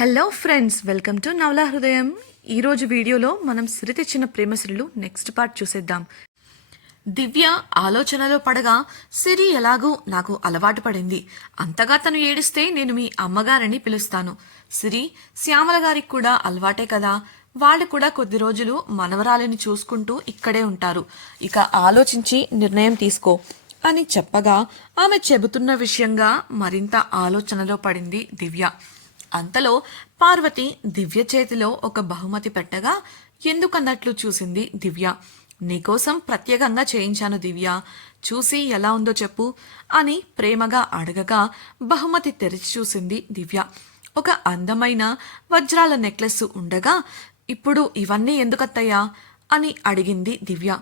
Hello friends, welcome to నవలా హృదయం. ఈరోజు వీడియోలో మనం సిరి తెచ్చిన ప్రేమశ్రీలు నెక్స్ట్ పార్ట్ చూసేద్దాం. దివ్య ఆలోచనలో పడగా సిరి ఎలాగూ నాకు అలవాటు పడింది. అంతగా తను ఏడిస్తే నేను మీ అమ్మగారని పిలుస్తాను. సిరి, శ్యామల గారికి కూడా అలవాటే కదా, వాళ్ళు కూడా కొద్ది రోజులు మనవరాలిని చూసుకుంటూ ఇక్కడే ఉంటారు. ఇక ఆలోచించి నిర్ణయం తీసుకో అని చెప్పగా ఆమె చెబుతున్న విషయంగా మరింత ఆలోచనలో పడింది దివ్య. అంతలో పార్వతి దివ్య చేతిలో ఒక బహుమతి పెట్టగా ఎందుకన్నట్లు చూసింది దివ్య. నీకోసం ప్రత్యేకంగా చేయించాను దివ్య, చూసి ఎలా ఉందో చెప్పు అని ప్రేమగా అడగగా బహుమతి తెరిచి చూసింది దివ్య. ఒక అందమైన వజ్రాల నెక్లెస్ ఉండగా ఇప్పుడు ఇవన్నీ ఎందుకత్తయ్యా అని అడిగింది దివ్య.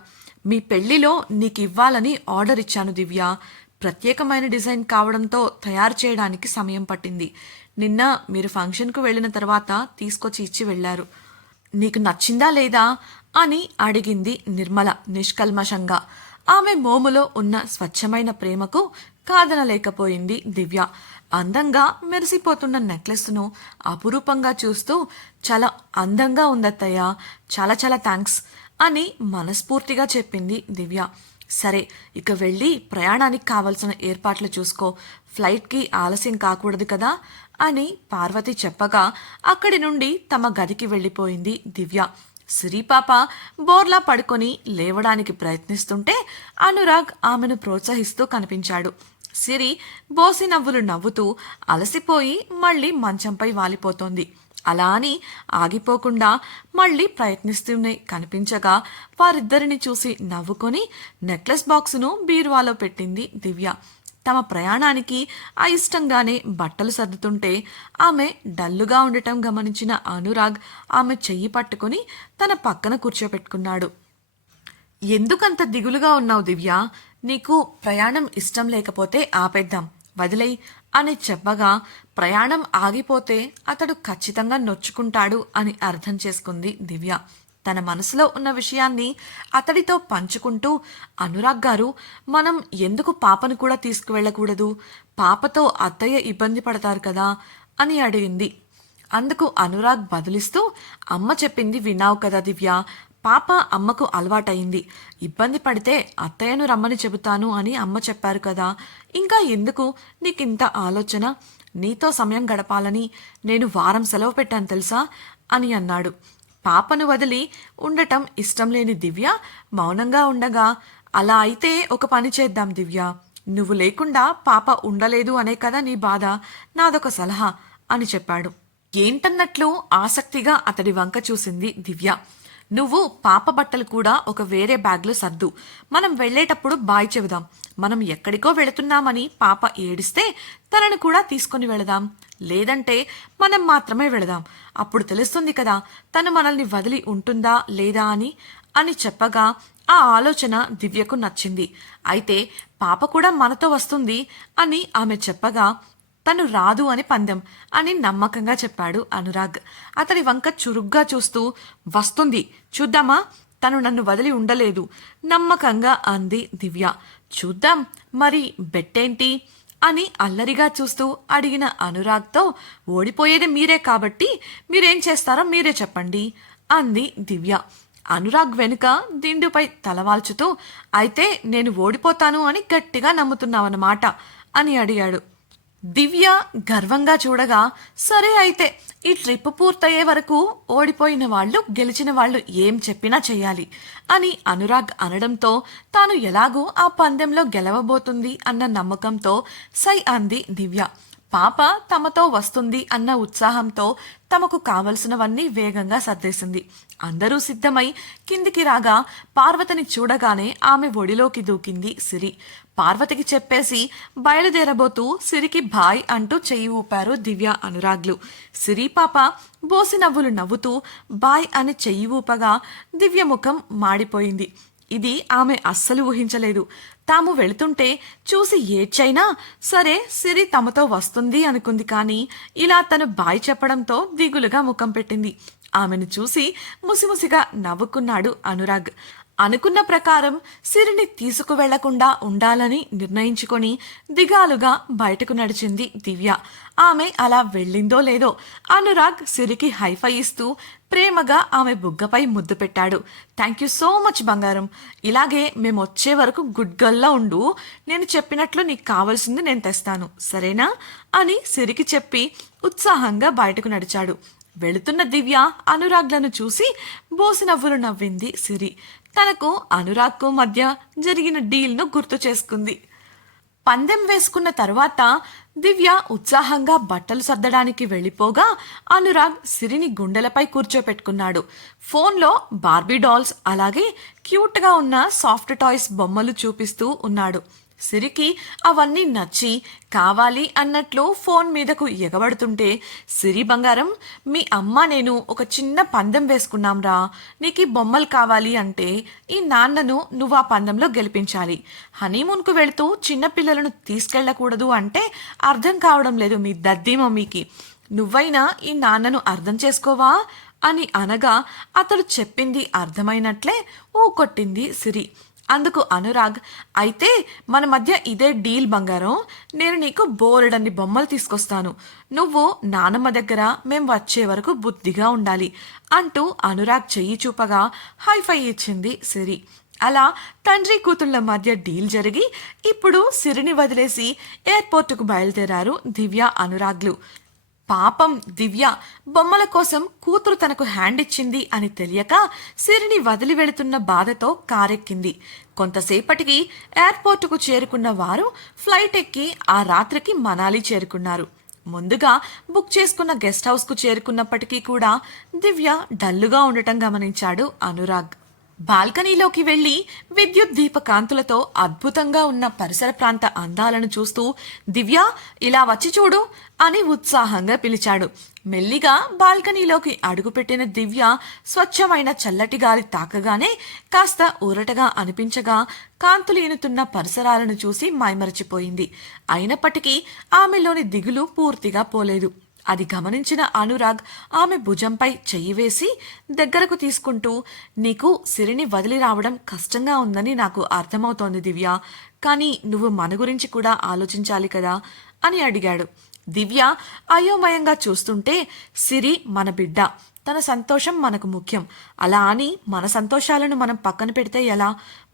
మీ పెళ్లిలో నీకివ్వాలని ఆర్డర్ ఇచ్చాను దివ్య. ప్రత్యేకమైన డిజైన్ కావడంతో తయారు చేయడానికి సమయం పట్టింది. నిన్న మీరు ఫంక్షన్కు వెళ్ళిన తర్వాత తీసుకొచ్చి ఇచ్చి వెళ్లారు. నీకు నచ్చిందా లేదా అని అడిగింది నిర్మల నిష్కల్మషంగా. ఆమె మోములో ఉన్న స్వచ్ఛమైన ప్రేమకు కాదనలేకపోయింది దివ్య. అందంగా మెరిసిపోతున్న నెక్లెస్ను అపురూపంగా చూస్తూ చాలా అందంగా ఉందత్తయ్య, చాలా చాలా థ్యాంక్స్ అని మనస్ఫూర్తిగా చెప్పింది దివ్య. సరే, ఇక వెళ్ళి ప్రయాణానికి కావలసిన ఏర్పాట్లు చూసుకో, ఫ్లైట్కి ఆలస్యం కాకూడదు కదా అని పార్వతి చెప్పగా అక్కడి నుండి తమ గదికి వెళ్ళిపోయింది దివ్య. సిరిపాప బోర్లా పడుకొని లేవడానికి ప్రయత్నిస్తుంటే అనురాగ్ ఆమెను ప్రోత్సహిస్తూ కనిపించాడు. సిరి బోసి నవ్వులు నవ్వుతూ అలసిపోయి మళ్ళీ మంచంపై వాలిపోతోంది. అలా అని ఆగిపోకుండా మళ్ళీ ప్రయత్నిస్తూనే కనిపించగా వారిద్దరిని చూసి నవ్వుకొని నెక్లెస్ బాక్సును బీరువాలో పెట్టింది దివ్య. తమ ప్రయాణానికి అయిష్టంగానే బట్టలు సర్దుతుంటే ఆమె డల్లుగా ఉండటం గమనించిన అనురాగ్ ఆమె చెయ్యి పట్టుకుని తన పక్కన కూర్చోపెట్టుకున్నాడు. ఎందుకంత దిగులుగా ఉన్నావు దివ్య? నీకు ప్రయాణం ఇష్టం లేకపోతే ఆపేద్దాం, వదిలేయ్ అని చెప్పగా ప్రయాణం ఆగిపోతే అతడు ఖచ్చితంగా నొచ్చుకుంటాడు అని అర్థం చేసుకుంది దివ్య. తన మనసులో ఉన్న విషయాన్ని అతడితో పంచుకుంటూ, అనురాగ్ గారు, మనం ఎందుకు పాపను కూడా తీసుకువెళ్ళకూడదు? పాపతో అత్తయ్య ఇబ్బంది పడతారు కదా అని అడిగింది. అందుకు అనురాగ్ బదులిస్తూ, అమ్మ చెప్పింది విన్నావు కదా దివ్య, పాప అమ్మకు అలవాటయింది, ఇబ్బంది పడితే అత్తయ్యను రమ్మని చెబుతాను అని అమ్మ చెప్పారు కదా, ఇంకా ఎందుకు నీకింత ఆలోచన? నీతో సమయం గడపాలని నేను వారం సెలవు పెట్టాను తెలుసా అని అన్నాడు. పాపను వదిలి ఉండటం ఇష్టం లేని దివ్య మౌనంగా ఉండగా, అలా అయితే ఒక పని చేద్దాం దివ్య, నువ్వు లేకుండా పాప ఉండలేదు అనే కదా నీ బాధ, నాదొక సలహా అని చెప్పాడు. ఏంటన్నట్లు ఆసక్తిగా అతడి వంక చూసింది దివ్య. నువ్వు పాప బట్టలు కూడా ఒక వేరే బ్యాగ్లో సర్దు, మనం వెళ్లేటప్పుడు బాయ్ చెబుదాం. మనం ఎక్కడికో వెళుతున్నామని పాప ఏడిస్తే తనను కూడా తీసుకుని వెళదాం, లేదంటే మనం మాత్రమే వెళదాం. అప్పుడు తెలుస్తుంది కదా తను మనల్ని వదిలి ఉంటుందా లేదా అని చెప్పగా ఆ ఆలోచన దివ్యకు నచ్చింది. అయితే పాప కూడా మనతో వస్తుంది అని ఆమె చెప్పగా తను రాదు అని పందెం అని నమ్మకంగా చెప్పాడు అనురాగ్. అతడి వంక చురుగ్గా చూస్తూ, వస్తుంది చూద్దామా, తను నన్ను వదిలి ఉండలేదు నమ్మకంగా అంది దివ్య. చూద్దాం, మరి బెట్టేంటి అని అల్లరిగా చూస్తూ అడిగిన అనురాగ్తో, ఓడిపోయేది మీరే కాబట్టి మీరేం చేస్తారో మీరే చెప్పండి అంది దివ్య. అనురాగ్ వెనుక దిండుపై తలవాల్చుతూ, అయితే నేను ఓడిపోతాను అని గట్టిగా నమ్ముతున్నావన్నమాట అని అడిగాడు. దివ్య గర్వంగా చూడగా, సరే అయితే ఈ ట్రిప్ పూర్తయ్యే వరకు ఓడిపోయిన వాళ్ళు గెలిచిన వాళ్ళు ఏం చెప్పినా చెయ్యాలి అని అనురాగ్ అనడంతో తాను ఎలాగూ ఆ పందెంలో గెలవబోతుంది అన్న నమ్మకంతో సై అంది దివ్య. పాప తమతో వస్తుంది అన్న ఉత్సాహంతో తమకు కావలసినవన్నీ వేగంగా సర్దేసింది. అందరూ సిద్ధమై కిందికి రాగా పార్వతిని చూడగానే ఆమె ఒడిలోకి దూకింది సిరి. పార్వతికి చెప్పేసి బయలుదేరబోతూ సిరికి బాయ్ అంటూ చెయ్యి ఊపారు దివ్య అనురాగ్లు. సిరి పాప బోసి నవ్వులు నవ్వుతూ బాయ్ అని చెయ్యి ఊపగా దివ్య ముఖం మాడిపోయింది. ఇది ఆమె అస్సలు ఊహించలేదు. తాము వెళుతుంటే చూసి ఏడ్చైనా సరే సిరి తమతో వస్తుంది అనుకుంది. కానీ ఇలా తను బాయ్ చెప్పడంతో దిగులుగా ముఖం పెట్టింది. ఆమెను చూసి ముసిముసిగా నవ్వుకున్నాడు అనురాగ్. అనుకున్న ప్రకారం సిరిని తీసుకువెళ్లకుండా ఉండాలని నిర్ణయించుకొని దిగాలుగా బయటకు నడిచింది దివ్య. ఆమె అలా వెళ్ళిందో లేదో అనురాగ్ సిరికి హైఫై ఇస్తూ ప్రేమగా ఆమె బుగ్గపై ముద్దు పెట్టాడు. థ్యాంక్ యూ సో మచ్ బంగారం, ఇలాగే మేము వచ్చే వరకు గుడ్ గర్ల్లా ఉండు, నేను చెప్పినట్లు నీకు కావాల్సింది నేను తెస్తాను సరేనా అని సిరికి చెప్పి ఉత్సాహంగా బయటకు నడిచాడు. వెళుతున్న దివ్య అనురాగ్లను చూసి బోసినవ్వులు నవ్వింది సిరి. తనకు అనురాగ్కు మధ్య జరిగిన డీల్ను గుర్తు చేసుకుంది. పందెం వేసుకున్న తరువాత దివ్య ఉత్సాహంగా బట్టలు సర్దడానికి వెళ్ళిపోగా అనురాగ్ సిరిని గుండెలపై కూర్చోపెట్టుకున్నాడు. ఫోన్లో బార్బీ డాల్స్ అలాగే క్యూట్గా ఉన్న సాఫ్ట్ టాయ్స్ బొమ్మలు చూపిస్తూ ఉన్నాడు. సిరికి అవన్నీ నచ్చి కావాలి అన్నట్లు ఫోన్ మీదకు ఎగబడుతుంటే, సిరి బంగారం, మీ అమ్మ నేను ఒక చిన్న పందెం వేసుకున్నాంరా, నీకు బొమ్మలు కావాలి అంటే ఈ నాన్నను నువ్వు ఆ పందెంలో గెలిపించాలి. హనీమూన్కు వెళుతూ చిన్నపిల్లలను తీసుకెళ్లకూడదు అంటే అర్థం కావడం లేదు మీ దద్దీ మమ్మీకి, నువ్వైనా ఈ నాన్నను అర్థం చేసుకోవా అని అనగా అతడు చెప్పింది అర్థమైనట్లే ఊకొట్టింది సిరి. అందుకు అనురాగ్, అయితే మన మధ్య ఇదే డీల్ బంగారం, నేను నీకు బోలెడన్ని బొమ్మలు తీసుకొస్తాను, నువ్వు నానమ్మ దగ్గర మేం వచ్చే వరకు బుద్ధిగా ఉండాలి అంటూ అనురాగ్ చెయ్యి చూపగా హైఫై ఇచ్చింది సిరి. అలా తండ్రి కూతుళ్ల మధ్య డీల్ జరిగి ఇప్పుడు సిరిని వదిలేసి ఎయిర్పోర్టుకు బయలుదేరారు దివ్య అనురాగ్లు. పాపం దివ్య బొమ్మల కోసం కూతురు తనకు హ్యాండ్ ఇచ్చింది అని తెలియక సిరిని వదిలి వెళుతున్న బాధతో కారెక్కింది. కొంతసేపటికి ఎయిర్పోర్టుకు చేరుకున్న వారు ఫ్లైట్ ఎక్కి ఆ రాత్రికి మనాలి చేరుకున్నారు. ముందుగా బుక్ చేసుకున్న గెస్ట్ హౌస్కు చేరుకున్నప్పటికీ కూడా దివ్య డల్లుగా ఉండటం గమనించాడు అనురాగ్. బాల్కనీలోకి వెళ్లి విద్యుత్ దీప కాంతులతో అద్భుతంగా ఉన్న పరిసర ప్రాంత అందాలను చూస్తూ, దివ్య ఇలా వచ్చి చూడు అని ఉత్సాహంగా పిలిచాడు. మెల్లిగా బాల్కనీలోకి అడుగుపెట్టిన దివ్య స్వచ్ఛమైన చల్లటి గాలి తాకగానే కాస్త ఊరటగా అనిపించగా కాంతులు ఈనుతున్న పరిసరాలను చూసి మైమరచిపోయింది. అయినప్పటికీ ఆమెలోని దిగులు పూర్తిగా పోలేదు. అది గమనించిన అనురాగ్ ఆమె భుజంపై చెయ్యి వేసి దగ్గరకు తీసుకుంటూ, నీకు సిరిని వదిలి రావడం కష్టంగా ఉందని నాకు అర్థమవుతోంది దివ్య, కానీ నువ్వు మన గురించి కూడా ఆలోచించాలి కదా అని అడిగాడు. దివ్య అయోమయంగా చూస్తుంటే, సిరి మన బిడ్డ, తన సంతోషం మనకు ముఖ్యం, అలా అని మన సంతోషాలను మనం పక్కన పెడితే ఎలా?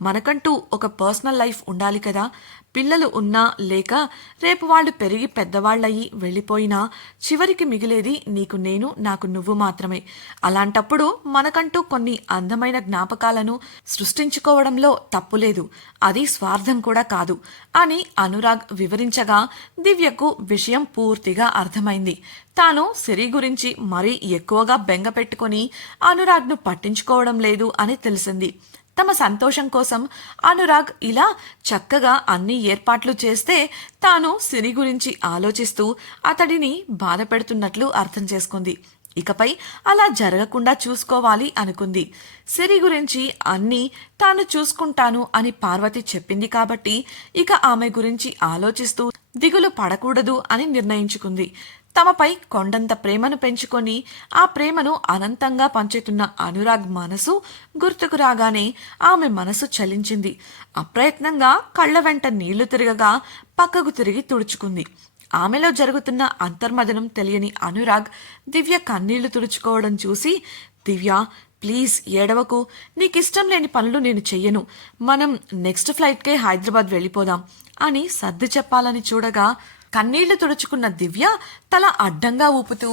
మనకంటూ ఒక పర్సనల్ లైఫ్ ఉండాలి కదా. పిల్లలు ఉన్నా లేక రేపు వాళ్ళు పెరిగి పెద్దవాళ్ళయి వెళ్ళిపోయినా చివరికి మిగిలేది నీకు నేను, నాకు నువ్వు మాత్రమే. అలాంటప్పుడు మనకంటూ కొన్ని అందమైన జ్ఞాపకాలను సృష్టించుకోవడంలో తప్పులేదు, అది స్వార్థం కూడా కాదు అని అనురాగ్ వివరించగా దివ్యకు విషయం పూర్తిగా అర్థమైంది. తాను సిరి గురించి మరీ ఎక్కువగా బెంగ పెట్టుకుని అనురాగ్ను పట్టించుకోవడం లేదు అని తెలిసింది. తమ సంతోషం కోసం అనురాగ్ ఇలా చక్కగా అన్ని ఏర్పాట్లు చేస్తే తాను సిరి గురించి ఆలోచిస్తూ అతడిని బాధ పెడుతున్నట్లు అర్థం చేసుకుంది. ఇకపై అలా జరగకుండా చూసుకోవాలి అనుకుంది. సిరి గురించి అన్నీ తాను చూసుకుంటాను అని పార్వతి చెప్పింది కాబట్టి ఇక ఆమె గురించి ఆలోచిస్తూ దిగులు పడకూడదు అని నిర్ణయించుకుంది. తమపై కొండంత ప్రేమను పెంచుకొని ఆ ప్రేమను అనంతంగా పంచుతున్న అనురాగ్ మనసు గుర్తుకు రాగానే ఆమె మనసు చలించింది. అప్రయత్నంగా కళ్ళ వెంట నీళ్లు తిరగగా పక్కకు తిరిగి తుడుచుకుంది. ఆమెలో జరుగుతున్న అంతర్మదనం తెలియని అనురాగ్ దివ్య కన్నీళ్లు తుడుచుకోవడం చూసి, దివ్య ప్లీజ్ ఏడవకు, నీకిష్టం లేని పనులు నేను చెయ్యను, మనం నెక్స్ట్ ఫ్లైట్కే హైదరాబాద్ వెళ్ళిపోదాం అని సర్ది చెప్పాలని చూడగా కన్నీళ్లు తుడుచుకున్న దివ్య తల అడ్డంగా ఊపుతూ,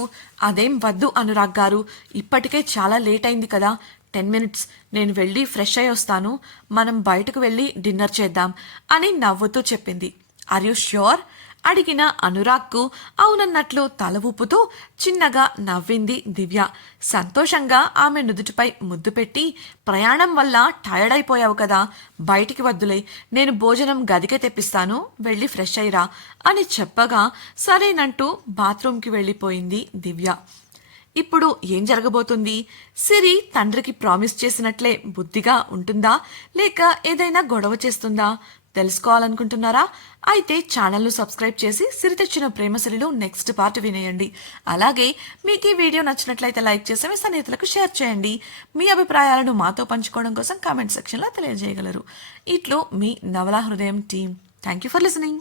అదేం వద్దు అనురాగ్ గారు, ఇప్పటికే చాలా లేట్ అయింది కదా, 10 minutes, నేను వెళ్ళి ఫ్రెష్ అయి వస్తాను, మనం బయటకు వెళ్ళి డిన్నర్ చేద్దాం అని నవ్వుతూ చెప్పింది. ఆర్ యు ష్యూర్ అడిగిన అనురాగ్కు అవునన్నట్లు తల ఊపుతూ చిన్నగా నవ్వింది దివ్య. సంతోషంగా ఆమె నుదుటిపై ముద్దు పెట్టి, ప్రయాణం వల్ల టైర్డ్ అయిపోయావు కదా, బయటికి వద్దులే, నేను భోజనం గదికే తెప్పిస్తాను, వెళ్ళి ఫ్రెష్ అయ్యిరా అని చెప్పగా సరేనంటూ బాత్రూంకి వెళ్ళిపోయింది దివ్య. ఇప్పుడు ఏం జరగబోతుంది? సిరి తండ్రికి ప్రామిస్ చేసినట్లే బుద్ధిగా ఉంటుందా లేక ఏదైనా గొడవ చేస్తుందా? తెలుసుకోవాలనుకుంటున్నారా? అయితే ఛానల్ను సబ్స్క్రైబ్ చేసి సిరి తెచ్చిన ప్రేమసిరిలు నెక్స్ట్ పార్ట్ వినేయండి. అలాగే మీకు ఈ వీడియో నచ్చినట్లయితే లైక్ చేసి మీ స్నేహితులకు షేర్ చేయండి. మీ అభిప్రాయాలను మాతో పంచుకోవడం కోసం కామెంట్ సెక్షన్లో తెలియజేయగలరు. ఇట్లు మీ నవలా హృదయం team. Thank you for listening.